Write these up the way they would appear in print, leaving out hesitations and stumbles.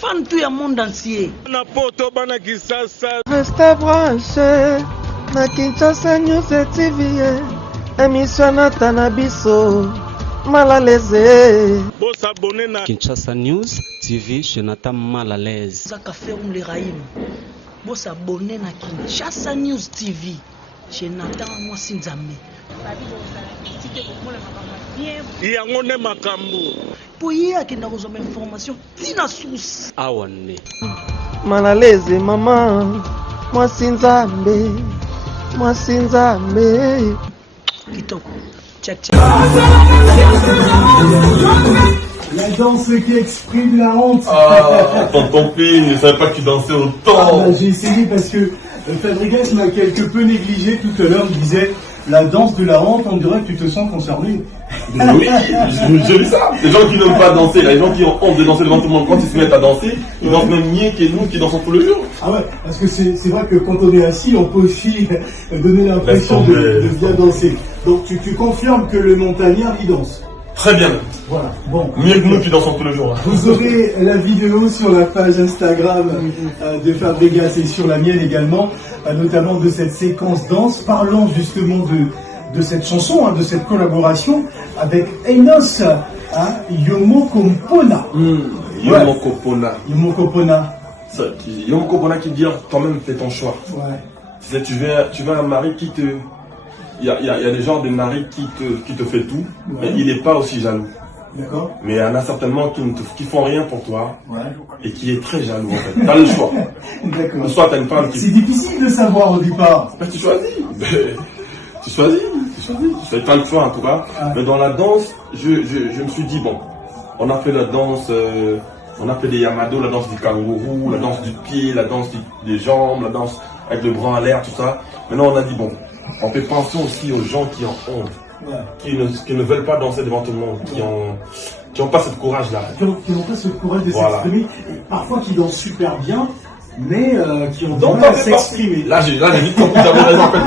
Fan tout le monde entier. Restez branché na Kinshasa News TV. Émission na biso Malalese. Kinshasa News TV chez Nathan Malalese. Zaka ferme les raïms. Bo s'abonner na Kinshasa News TV chez Nathan Mwasinzambe. yango ne makambo po ye akenda kozoma information tina source awane Malalese mama Mwasinzambe kitoko check La danse qui exprime la honte. Ah, tonton P, je ne savais pas que tu dansais autant. J'ai essayé parce que Fabregas m'a quelque peu négligé tout à l'heure. Il disait la danse de la honte, on dirait que tu te sens concerné. Oui, j'ai vu ça. Les gens qui n'aiment pas danser, les gens qui ont honte de danser devant tout le monde, quand ils se mettent à danser, ils dansent même mieux que nous qui dansons tout le jour. Ah ouais, parce que c'est vrai que quand on est assis, on peut aussi donner l'impression de bien danser. Donc tu confirmes que le montagnard, il danse. Très bien. Voilà, bon. Mieux que nous qui dansons tous les jours. Vous aurez la vidéo sur la page Instagram de Fabregas et sur la mienne également, notamment de cette séquence danse, parlant justement de cette chanson, de cette collaboration avec Enos, Yomo Kompona. Yomo Kompona. Yomo Kompona. Yomo Kompona qui dit toi-même fais ton choix. Ouais. Tu veux un mari qui te... Il y a des genres de mari qui te fait tout, mais il n'est pas aussi jaloux. D'accord. Mais il y en a certainement qui font rien pour toi, ouais, et qui est très jaloux en fait. T'as le choix. D'accord. Soit t'as une femme qui... C'est difficile de savoir au départ. Mais tu choisis. Tu choisis. T'as le choix en tout cas. Ah. Mais dans la danse, je me suis dit, bon, on a fait la danse, on a fait des yamado, la danse du kangourou, la danse du pied, la danse des jambes, la danse avec le bras en l'air, tout ça. Maintenant on a dit, bon, on fait penser aussi aux gens qui ont honte, ouais, qui ne veulent pas danser devant tout le monde, qui n'ont pas ce courage-là. Qui n'ont pas ce courage de s'exprimer, parfois qui dansent super bien, mais qui ont du mal à s'exprimer. Là, j'ai vite compris, t'avais raison en fait.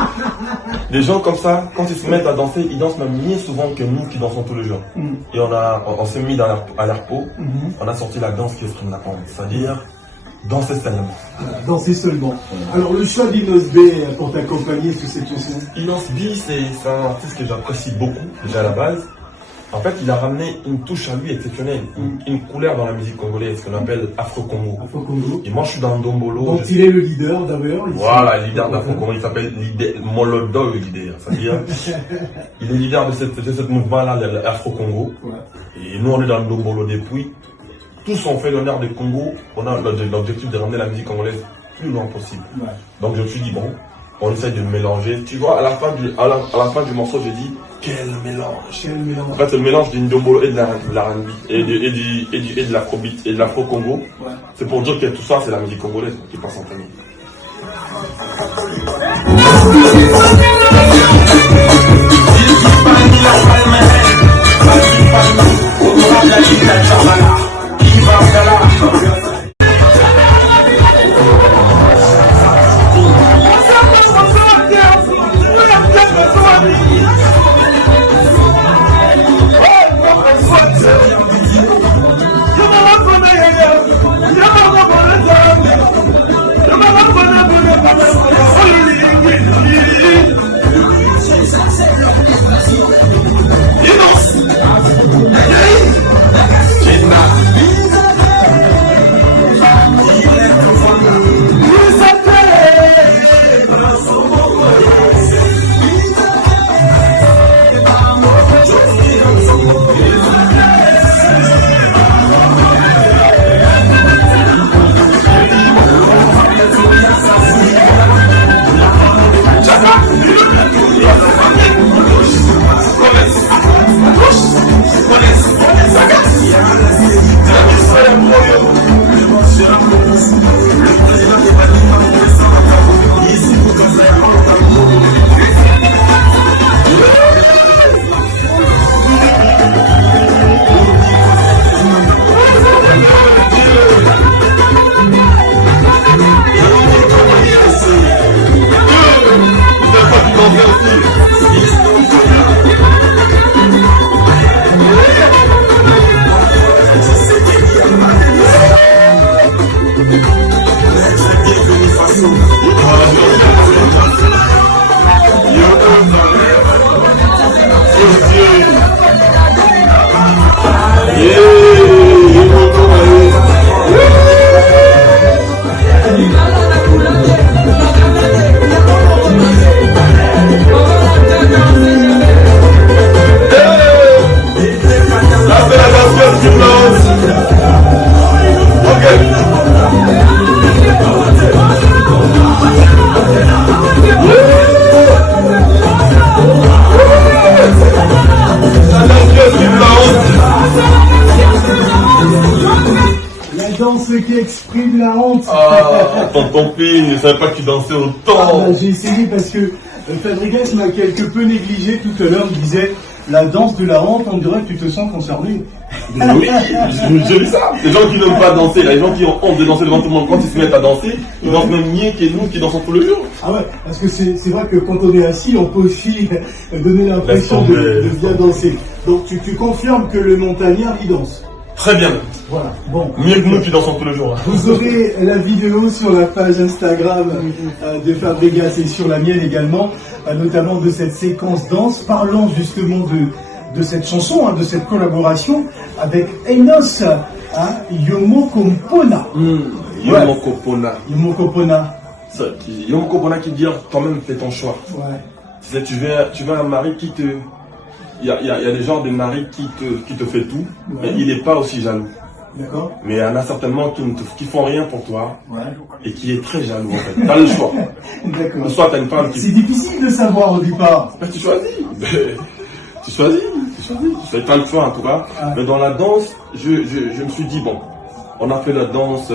Les gens comme ça, quand ils se mettent à danser, ils dansent même mieux souvent que nous qui dansons tous les jours. Et on s'est mis à leur peau, on a sorti la danse qui exprime la honte, c'est-à-dire danser seulement. Danser seulement. Alors le choix d'Inos B pour t'accompagner sur cette chanson. Inos B, c'est un artiste que j'apprécie beaucoup, déjà à la base. En fait, il a ramené une touche à lui exceptionnelle, une couleur dans la musique congolaise qu'on appelle Afro-Congo. Afro-Congo. Et moi, je suis dans Ndombolo. Donc il est le leader d'ailleurs. Voilà, le leader d'Afro-Congo. Il s'appelle Molodo, le leader. C'est-à-dire, il est leader de ce mouvement-là, l'Afro-Congo. Ouais. Et nous, on est dans Ndombolo depuis. Tous ont fait l'honneur du Congo. On a l'objectif de ramener la musique congolaise plus loin possible. Ouais. Donc je me suis dit, bon, on essaie de mélanger. Tu vois, à la fin du morceau, j'ai dit, quel mélange. En fait, c'est le mélange du Ndombolo et de l'R&B et de l'Afrobeat et de l'Afro-Congo. Ouais. C'est pour dire que tout ça, c'est la musique congolaise qui passe en premier. danse qui exprime la honte. Ah, tonton P, je ne savais pas que tu dansais autant. Ah, bah, j'ai essayé parce que Fabregas m'a quelque peu négligé tout à l'heure. Il disait la danse de la honte, on dirait que tu te sens concerné. Mais oui, j'ai vu ça. Les gens qui n'aiment pas danser, les gens qui ont honte de danser devant tout le monde, quand ils se mettent à danser, ils dansent même mieux que nous qui dansons tout le jour. Ah ouais, parce que c'est vrai que quand on est assis, on peut aussi donner l'impression de bien danser. Donc tu confirmes que le montagnard, il danse. Très bien. Voilà, bon. Mieux que nous qui dansons tous les jours. Vous aurez la vidéo sur la page Instagram de Fabregas et sur la mienne également, notamment de cette séquence danse, parlant justement de cette chanson, de cette collaboration avec Enos, Yomo Kompona. Yomo Kompona. Yomo Kompona. Yomo Kompona qui dit toi-même fais ton choix. Ouais. Tu veux un mari qui te... Il y a des genres de maris qui te fait tout, mais il n'est pas aussi jaloux. D'accord. Mais il y en a certainement qui font rien pour toi, ouais, et qui est très jaloux en fait. Tu as le choix. D'accord. Soit tu as une femme qui... C'est difficile de savoir au départ. Ben, tu choisis. Tu choisis. Tu as le choix en tout cas. Ah. Mais dans la danse, je me suis dit, bon, on a fait la danse,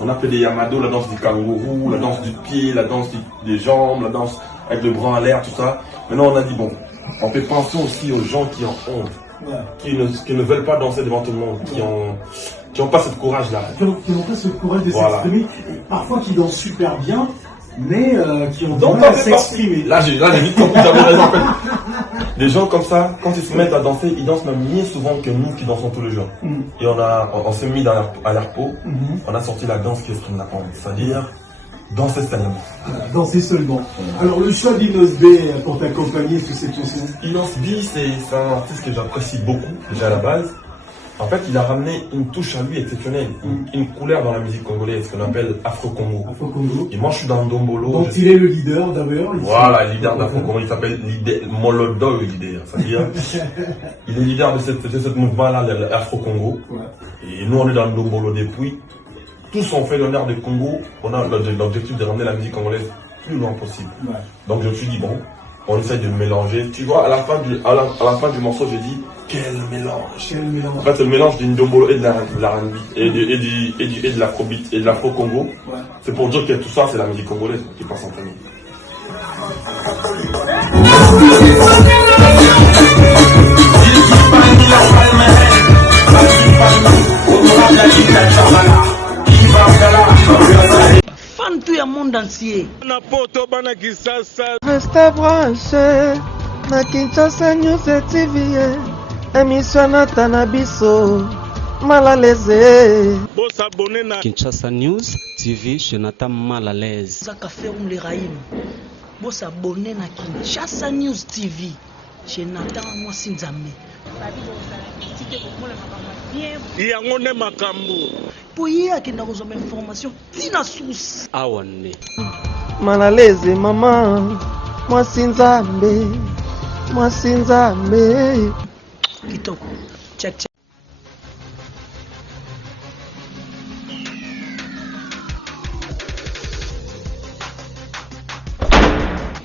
on a fait des yamado, la danse du kangourou, la danse du pied, la danse des jambes, la danse avec le bras en l'air, tout ça. Maintenant on a dit, bon, on fait penser aussi aux gens qui ont honte, ouais, qui ne veulent pas danser devant tout le monde, qui n'ont pas ce courage-là. Qui n'ont pas ce courage de s'exprimer, parfois qui dansent super bien, mais qui ont donc, du mal à s'exprimer. Là j'ai vite compris, j'avais raison en fait. Des gens comme ça, quand ils se mettent à danser, ils dansent même mieux souvent que nous qui dansons tous les jours. Et on s'est mis à leur peau, on a sorti la danse qui exprime la honte, c'est-à-dire danser seulement. Danser seulement. Alors le choix d'Inos B pour t'accompagner sur cette chanson. Inos B, c'est un artiste que j'apprécie beaucoup, déjà à la base. En fait, il a ramené une touche à lui exceptionnelle, une couleur dans la musique congolaise qu'on appelle Afro-Congo. Afro-Congo. Et moi, je suis dans Ndombolo. Donc il est le leader d'ailleurs. Voilà, le leader d'Afro-Congo. Il s'appelle Molodo, le leader. C'est-à-dire, il est leader de ce mouvement-là, l'Afro-Congo. Ouais. Et nous, on est dans Ndombolo depuis. Tous ont fait l'honneur du Congo. On a l'objectif de ramener la musique congolaise plus loin possible. Ouais. Donc je me suis dit, bon, on essaie de mélanger. Tu vois, à la fin du morceau, j'ai dit, quel mélange. En fait, c'est le mélange du Ndombolo et de l'R&B et de l'Afrobeat et de l'Afro-Congo. Ouais. C'est pour dire que tout ça, c'est la musique congolaise qui passe en premier. Fan tout le monde entier. Restez branché na Kinshasa News TV, émission na biso Malalese. Kinshasa News TV, Jonathan Malalese. Zaka Ferum le Raïm. Boss abonné na Kinshasa News TV. Jonathan Mwasinzambe. Yangone makambu. Pour y a qui n'a reçu information, tina source. Awane. Malalese maman, Mwasinzambe. Kitoko. Check.